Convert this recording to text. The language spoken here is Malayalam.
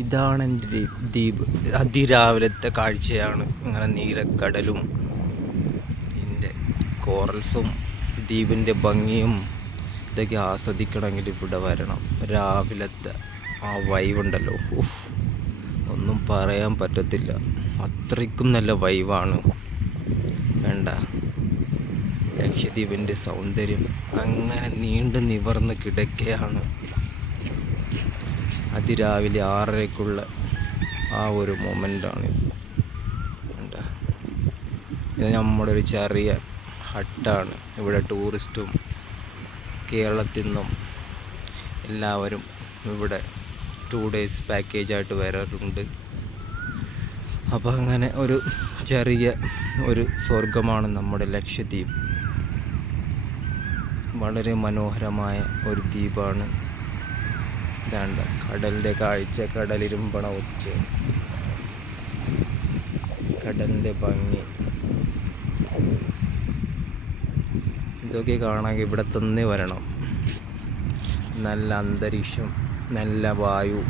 ഇതാണ് എൻ്റെ ദ്വീപ്. അതിരാവിലത്തെ കാഴ്ചയാണ്. ഇങ്ങനെ നീലക്കടലും ഇതിൻ്റെ കോറൽസും ദ്വീപിൻ്റെ ഭംഗിയും ഇതൊക്കെ ആസ്വദിക്കണമെങ്കിൽ ഇവിടെ വരണം. രാവിലത്തെ ആ വൈബുണ്ടല്ലോ, ഒന്നും പറയാൻ പറ്റത്തില്ല. അത്രയ്ക്കും നല്ല വൈബാണ്. വേണ്ട, ലക്ഷദ്വീപിൻ്റെ സൗന്ദര്യം അങ്ങനെ നീണ്ടു നിവർന്ന് കിടക്കുകയാണ്. അതിരാവിലെ 6:30-ക്കുള്ള ആ ഒരു മൊമെൻ്റാണ്. വേണ്ട, ഇത് നമ്മുടെ ഒരു ചെറിയ ഹട്ടാണ്. ഇവിടെ ടൂറിസ്റ്റും കേരളത്തിൽ നിന്നും എല്ലാവരും ഇവിടെ 2 days പാക്കേജായിട്ട് വരാറുണ്ട്. അപ്പോൾ അങ്ങനെ ഒരു ചെറിയ ഒരു സ്വർഗമാണ് നമ്മുടെ ലക്ഷദ്വീപ്. വളരെ മനോഹരമായ ഒരു ദ്വീപാണ്. ഇതാണ്ട് കടലിൻ്റെ കാഴ്ച, കടലിരുമ്പണ ഉച്ച, കടലിൻ്റെ ഭംഗി, ഇതൊക്കെ കാണാൻ ഇവിടെ തന്നെ വരണം. നല്ല അന്തരീക്ഷം, നല്ല വായു,